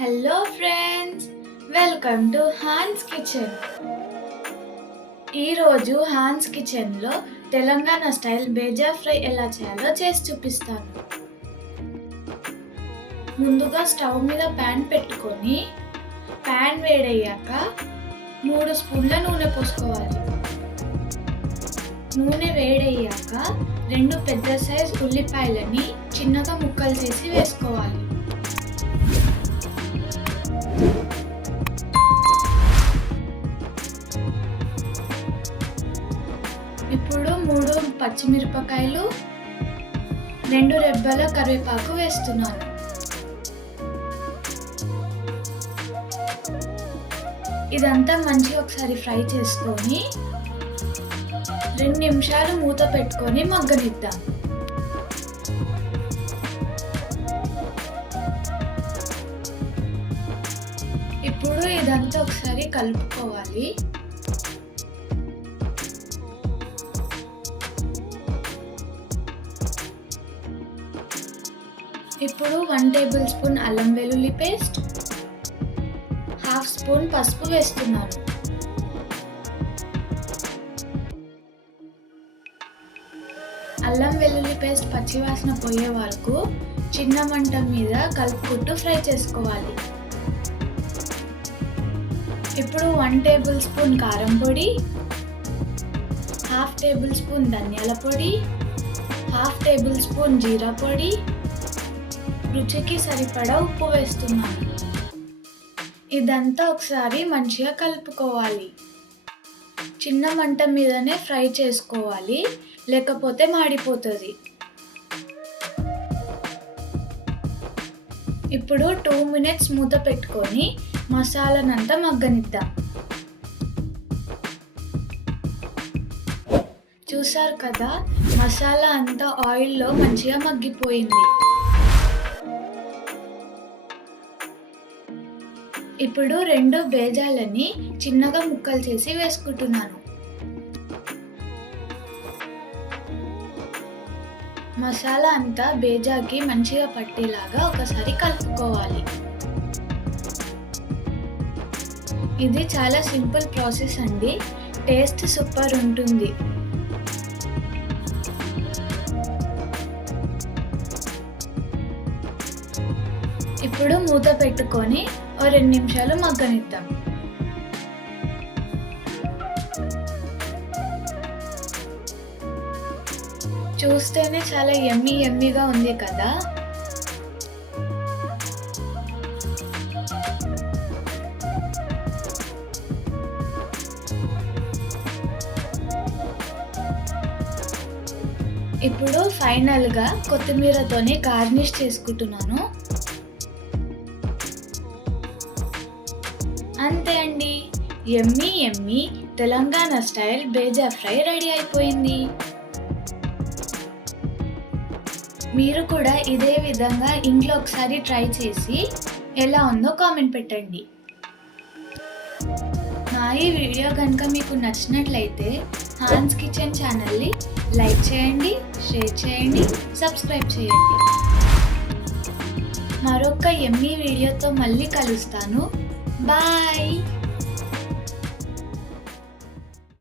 Hello friends, welcome to Hans kitchen. ఈరోజు Hans కిచెన్లో Telangana style bheja fry ఎలా చేయాలో చేసి చూపిస్తాను. ముందుగా స్టవ్ మీద ప్యాన్ పెట్టుకొని ప్యాన్ వేడయ్యాక 3 స్పూన్ల నూనె పోసుకోవాలి. నూనె వేడయ్యాక 2 పెద్ద సైజ్ ఉల్లిపాయలని చిన్నగా ముక్కలు చేసి వేసుకోవాలి. ఇప్పుడు 3 పచ్చిమిరపకాయలు, 2 రెబ్బల కరివేపాకు వేస్తున్నాను. ఇదంతా మంచిగా ఒకసారి ఫ్రై చేసుకొని 2 నిమిషాలు మూత పెట్టుకొని మగ్గనిద్దాం. ఇప్పుడు ఇదంతా ఒకసారి కలుపుకోవాలి. ఇప్పుడు 1 టేబుల్ స్పూన్ అల్లం వెల్లుల్లి పేస్ట్, 1/2 స్పూన్ పసుపు వేస్తున్నాను. అల్లం వెల్లుల్లి పేస్ట్ పచ్చివాసన పోయే వరకు చిన్న మంట మీద కలుపుకుంటూ ఫ్రై చేసుకోవాలి. ఇప్పుడు 1 టేబుల్ స్పూన్ కారం పొడి, 1/2 టేబుల్ స్పూన్ ధనియాల పొడి, 1/2 టేబుల్ స్పూన్ జీరా పొడి, రుచికి సరిపడా ఉప్పు వేస్తున్నాను. ఇదంతా ఒకసారి మంచిగా కలుపుకోవాలి. చిన్న మంట మీదనే ఫ్రై చేసుకోవాలి, లేకపోతే మాడిపోతుంది. ఇప్పుడు 2 మినిట్స్ మూత పెట్టుకొని మసాలానంతా మగ్గనిద్దాం. చూసారు కదా, మసాలా అంతా ఆయిల్లో మంచిగా మగ్గిపోయింది. ఇప్పుడు 2 బేజాలని చిన్నగా ముక్కలు చేసి వేసుకుంటున్నాను. మసాలా అంతా బేజాకి మంచిగా పట్టేలాగా ఒకసారి కలుపుకోవాలి. ఇది చాలా సింపుల్ ప్రాసెస్ అండి. టేస్ట్ సూపర్ ఉంటుంది. ఇప్పుడు మూత పెట్టుకొని 2 నిమిషాలు మగ్గనిద్దాం. చూస్తేనే చాలా యమ్మీగా ఉంది కదా. ఇప్పుడు ఫైనల్గా కొత్తిమీరతోని గార్నిష్ చేసుకుంటున్నాను. అంతే అండి, yummy Telangana style bheja fry ready అయిపోయింది. మీరు కూడా ఇదే విధంగా ఇంట్లో ఒకసారి ట్రై చేసి ఎలా ఉందో కామెంట్ పెట్టండి. నా ఈ వీడియో కనుక మీకు నచ్చినట్లయితే హాన్స్ కిచెన్ ఛానల్ని లైక్ చేయండి, షేర్ చేయండి, సబ్స్క్రైబ్ చేయండి. మరొక యమ్మీ వీడియోతో మళ్ళీ కలుస్తాను. బాయ్.